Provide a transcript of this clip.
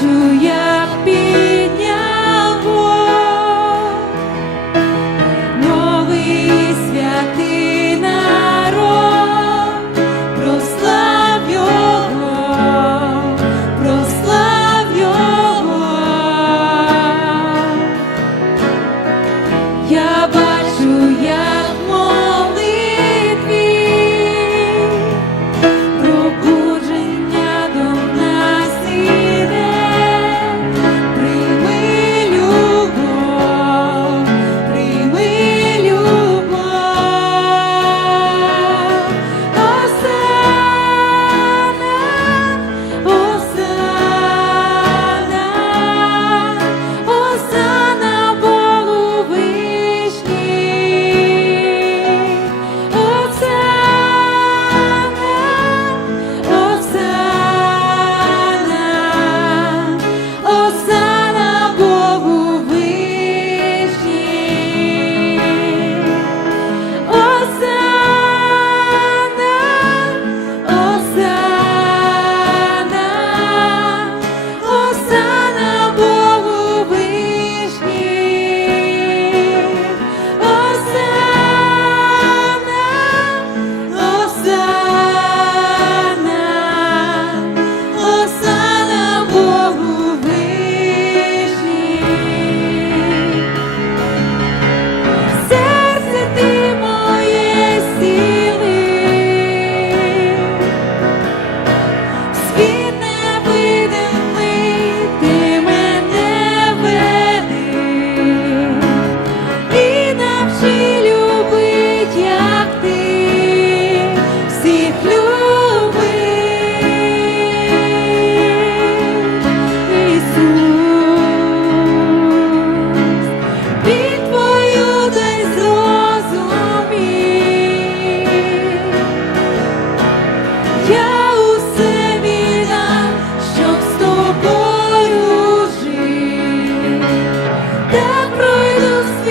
to you. through the